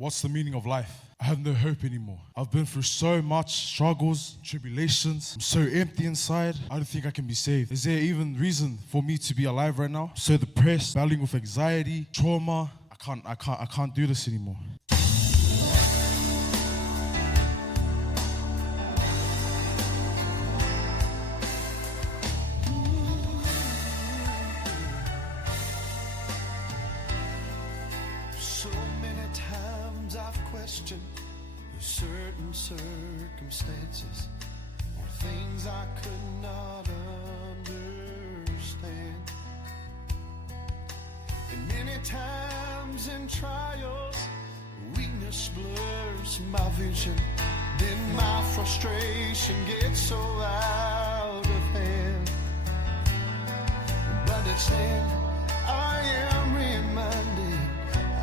What's the meaning of life? I have no hope anymore. I've been through so much struggles, tribulations. I'm so empty inside. I don't think I can be saved. Is there even reason for me to be alive right now? I'm so depressed, battling with anxiety, trauma. I can't do this anymore. So many times I've questioned certain circumstances or things I could not understand. And many times in trials, weakness blurs my vision. Then my frustration gets so out of hand. But it's then I am reminded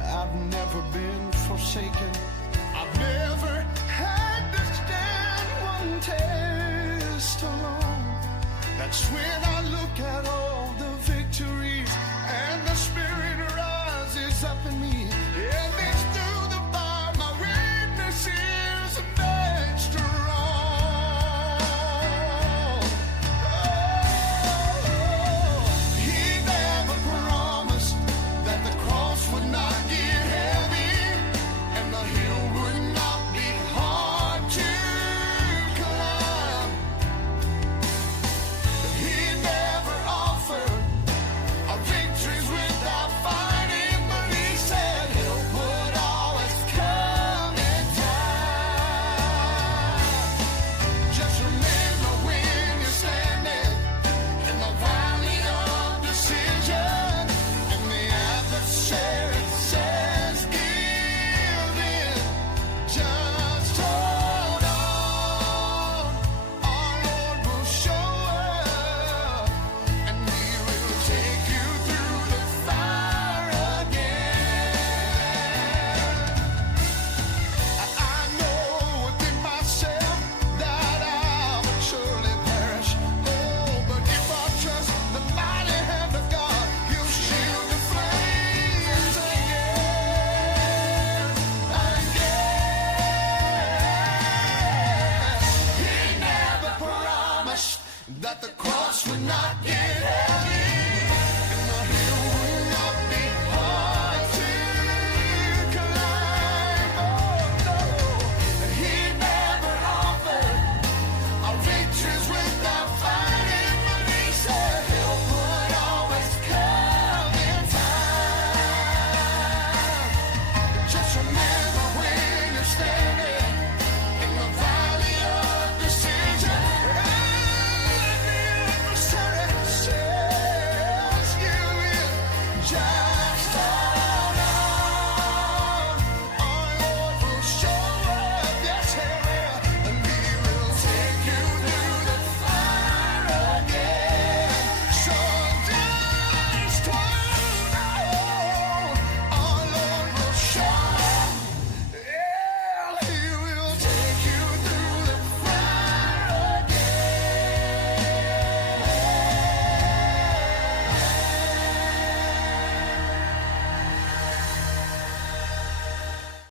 I've never been forsaken. I've never had to stand one test alone. That's when I look at all